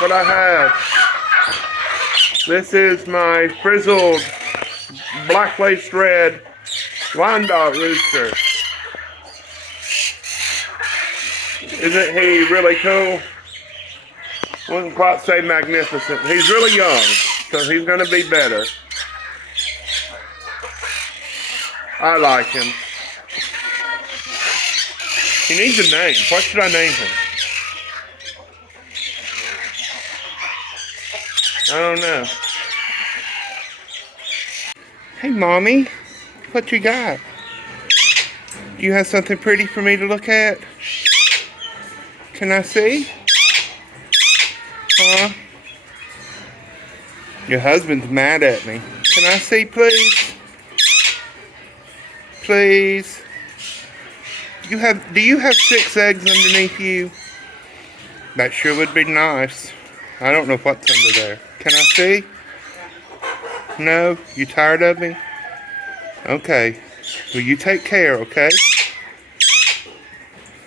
what I have. This is my frizzled black laced red Wyandotte rooster. Isn't he really cool? Wouldn't quite say magnificent. He's really young, so he's going to be better. I like him. He needs a name. What should I name him? I don't know. Hey, Mommy. What you got? Do you have something pretty for me to look at? Can I see? Huh? Your husband's mad at me. Can I see, please? Please? Do you have 6 eggs underneath you? That sure would be nice. I don't know what's under there. Can I see? No? You tired of me? Okay. Well, you take care, okay?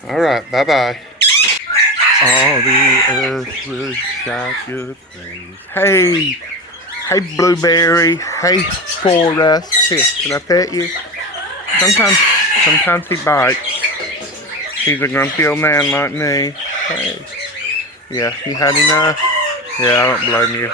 Alright, bye-bye. All the earth will shout your praise. Hey! Hey, Blueberry. Hey, Forrest. Here, can I pet you? Sometimes he bites. He's a grumpy old man like me. Hey. Yeah, you had enough? Yeah, I don't blame you.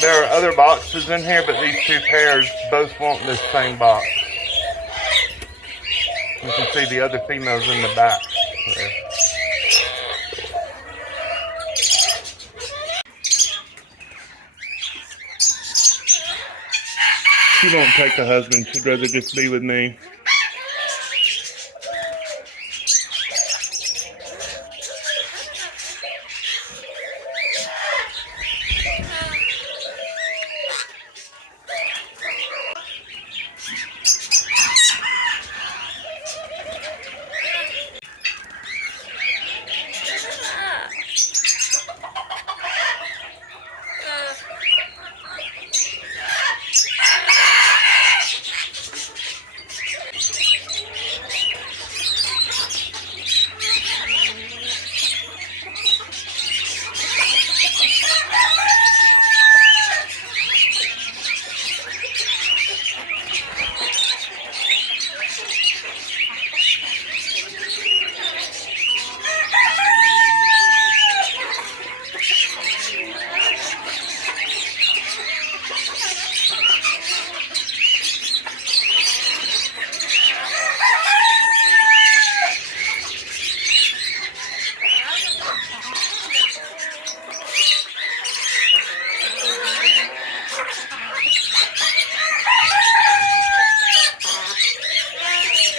There are other boxes in here, but these 2 pairs both want this same box. You can see the other females in the back there. She won't take a husband. She'd rather just be with me.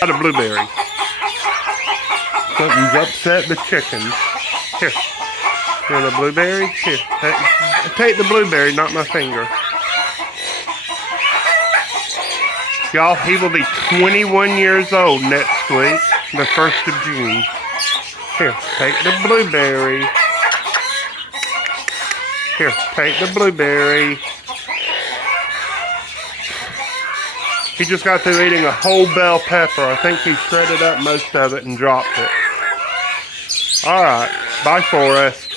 A blueberry. Something's upset the chickens. Here. You want a blueberry? Here. Take the blueberry, not my finger. Y'all, he will be 21 years old next week, the 1st of June. Here, take the blueberry. Here, take the blueberry. He just got through eating a whole bell pepper. I think he shredded up most of it and dropped it. Alright, bye Forrest.